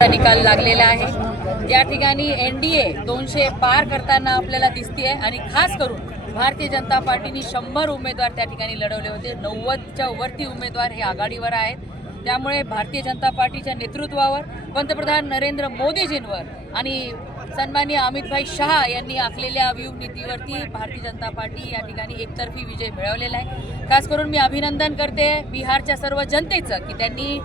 निकाल लागलेला आहे। या ठिकाणी एनडीए 200 पार करताना आपल्याला दिसते आणि खास करून भारतीय जनता पार्टीने 100 उमेदवार त्या ठिकाणी लढवले होते। 90च्या वरती उमेदवार हे आघाडीवर आहेत। त्यामुळे भारतीय जनता पार्टीच्या नेतृत्वावर पंतप्रधान नरेंद्र मोदीजींवर आणि सन्माननीय अमितभाई शाह यांनी आखलेल्या व्यूह नीतीवरती भारतीय जनता पार्टी या ठिकाणी एकतर्फी विजय मिळवलेला आहे। खास करून मी अभिनंदन करते बिहारच्या सर्व जनतेचं की त्यांनी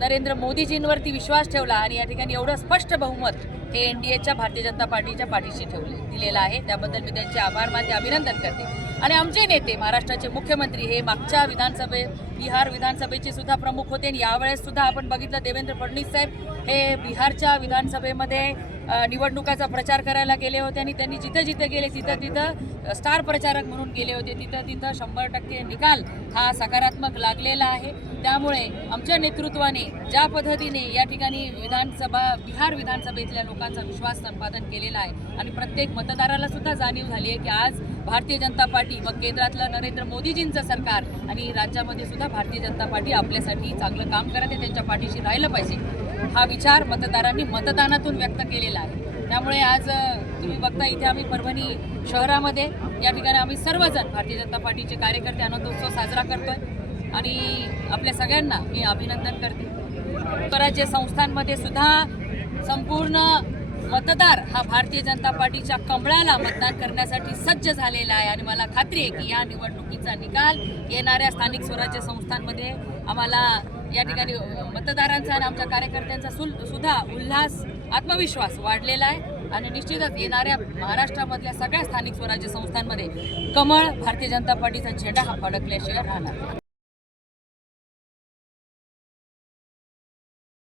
नरेंद्र मोदीजींवरती विश्वास ठेवला आणि या ठिकाणी एवढं स्पष्ट बहुमत हे एनडीएच्या भारतीय जनता पार्टीच्या पाठीशी दिलेलं आहे। त्याबद्दल मी त्यांचे आभार मानते, अभिनंदन करते। आणि आमचे नेते महाराष्ट्राचे मुख्यमंत्री हे मागच्या बिहार विधानसभेचे सुद्धा प्रमुख होते आणि यावेळेस सुद्धा आपण बघितलं देवेंद्र फडणवीस साहेब हे बिहारच्या विधानसभेमध्ये निवडणुकाचा प्रचार करायला गेले होते आणि त्यांनी जिथे जिथे गेले तिथं स्टार प्रचारक म्हणून गेले होते। तिथं 100% निकाल हा सकारात्मक लागलेला आहे। त्यामुळे आमच्या नेतृत्वाने ज्या पद्धतीने या ठिकाणी बिहार विधानसभेतल्या लोकांचा विश्वास संपादन केलेला आहे आणि प्रत्येक मतदाराला सुद्धा जाणीव झाली आहे की आज भारतीय जनता पार्टी व केंद्रातलं नरेंद्र मोदीजींचं सरकार आणि राज्यामध्ये सुद्धा भारतीय जनता पार्टी आपल्यासाठी चांगलं काम करत आहे, त्यांच्या पाठीशी राहिलं पाहिजे हा विचार मतदारांनी मतदानातून व्यक्त केलेला आहे। त्यामुळे आज तुम्ही बघता इथे आम्ही परभणी शहरामध्ये या ठिकाणी आम्ही सर्वजण भारतीय जनता पार्टीचे कार्यकर्ते आनंदोत्सव साजरा करतोय आणि आपल्या सगळ्यांना मी अभिनंदन करते। स्वराज्य संस्थांमध्ये सुद्धा संपूर्ण मतदार हा भारतीय जनता पार्टीच्या कमळाला मतदान करण्यासाठी सज्ज झालेला आहे आणि मला खात्री आहे की या निवडणुकीचा निकाल येणाऱ्या स्थानिक स्वराज्य संस्थांमध्ये आम्हाला या ठिकाणी मतदारांचा आणि आमच्या कार्यकर्त्यांचा सुद्धा उल्हास आत्मविश्वास वाढलेला आहे आणि निश्चितच येणाऱ्या महाराष्ट्रामधल्या सगळ्या स्थानिक स्वराज्य संस्थांमध्ये कमळ भारतीय जनता पार्टीचा झेंडा हा फडकल्याशिवाय राहणार।